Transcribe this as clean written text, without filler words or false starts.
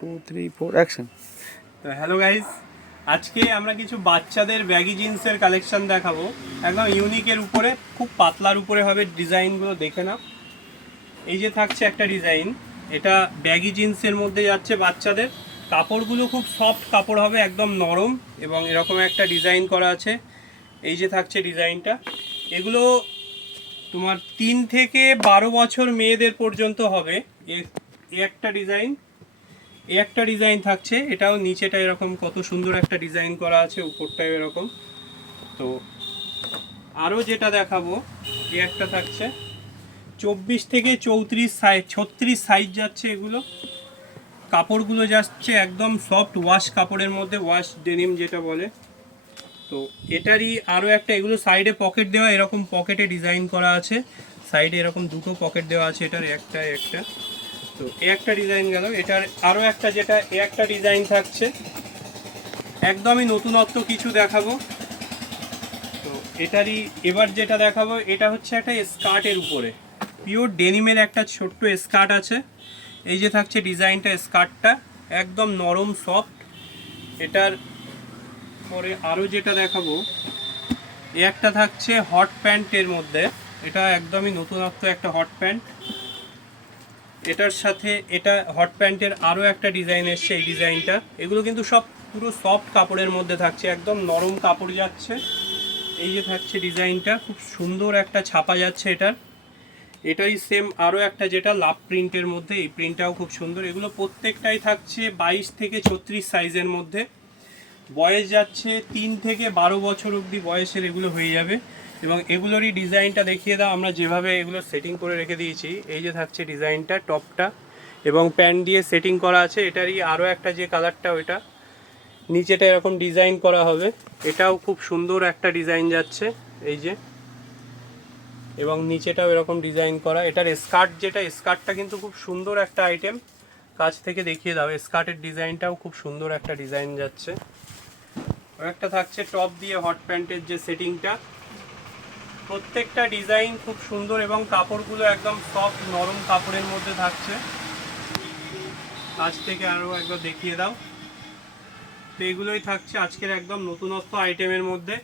2 3 4 action. তো hello guys, আজকে আমরা কিছু বাচ্চাদের ব্যাগি জিন্সের কালেকশন দেখাবো। একদম ইউনিকের উপরে, খুব পাতলার উপরে হবে ডিজাইনগুলো, দেখে নাও। এই যে থাকছে একটা ডিজাইন, এটা ব্যাগি জিন্সের মধ্যে যাচ্ছে বাচ্চাদের। কাপড়গুলো খুব সফট কাপড় হবে, একদম নরম, এবং এরকম একটা ডিজাইন করা আছে। এই যে থাকছে ডিজাইনটা, এগুলো তোমার 3 থেকে 12 বছর মেয়েদের পর্যন্ত হবে। এ একটা ডিজাইন, একটা ডিজাইন থাকছে, এটাও নিচেটা এরকম কত সুন্দর একটা ডিজাইন করা আছে, উপরটাও এরকম। তো আরও যেটা দেখাবো, একটা থাকছে 24 থেকে 34 সাইজ, 36 সাইজ যাচ্ছে এগুলো। কাপড়গুলো যাচ্ছে একদম সফট ওয়াশ কাপড়ের মধ্যে, ওয়াশ ডেনিম যেটা বলে। তো এটারই আরও একটা, এগুলো সাইডে পকেট দেওয়া, এরকম পকেটে ডিজাইন করা আছে। সাইডে এরকম দুটো পকেট দেওয়া আছে, এটার একটা একটা। তো একটা ডিজাইন গেল। এটার আরও একটা, যেটা একটা ডিজাইন থাকছে, একদমই নতুনত্ব কিছু দেখাবো। তো এটারই এবার যেটা দেখাবো, এটা হচ্ছে একটা স্কার্টের উপরে, পিওর ডেনিমের একটা ছোট্ট স্কার্ট আছে। এই যে থাকছে ডিজাইনটা, স্কার্টটা একদম নরম সফট। এটার পরে আরও যেটা দেখাবো, একটা থাকছে হট প্যান্টের মধ্যে, এটা একদমই নতুনত্ব একটা হট প্যান্ট। এটার সাথে এটা হট প্যান্টের আরও একটা ডিজাইন এসছে, এই ডিজাইনটা। এগুলো কিন্তু সব পুরো সফট কাপড়ের মধ্যে থাকছে, একদম নরম কাপড় যাচ্ছে। এই যে থাকছে ডিজাইনটা, খুব সুন্দর একটা ছাপা যাচ্ছে এটার। এটাই সেম আরও একটা, যেটা লাভ প্রিন্টের মধ্যে, এই প্রিন্টটাও খুব সুন্দর। এগুলো প্রত্যেকটাই থাকছে 22 থেকে 36 সাইজের মধ্যে। বয়স যাচ্ছে 3 থেকে 12 বছর অবধি বয়সের এগুলো হয়ে যাবে। এবং এগুলোরই ডিজাইনটা দেখিয়ে দাও, আমরা যেভাবে এগুলো সেটিং করে রেখে দিয়েছি। এই যে থাকছে ডিজাইনটা, টপটা এবং প্যান্ট দিয়ে সেটিং করা আছে। এটারই আরও একটা যে কালারটা, ওইটা নিচেটা এরকম ডিজাইন করা হবে। এটাও খুব সুন্দর একটা ডিজাইন যাচ্ছে, এই যে, এবং নিচেটাও এরকম ডিজাইন করা। এটার স্কার্ট, যেটা স্কার্টটা কিন্তু খুব সুন্দর একটা আইটেম, কাছ থেকে দেখিয়ে দাও। স্কার্টের ডিজাইনটাও খুব সুন্দর একটা ডিজাইন যাচ্ছে। ও একটা থাকছে টপ দিয়ে হট প্যান্টের যে সেটিংটা। প্রত্যেকটা ডিজাইন খুব সুন্দর এবং কাপড়গুলো একদম সফট নরম কাপড়ের মধ্যে থাকছে। কাছ থেকে আরও একবার দেখিয়ে দাও। তো এগুলোই থাকছে আজকের একদম নতুনত্ব আইটেমের মধ্যে।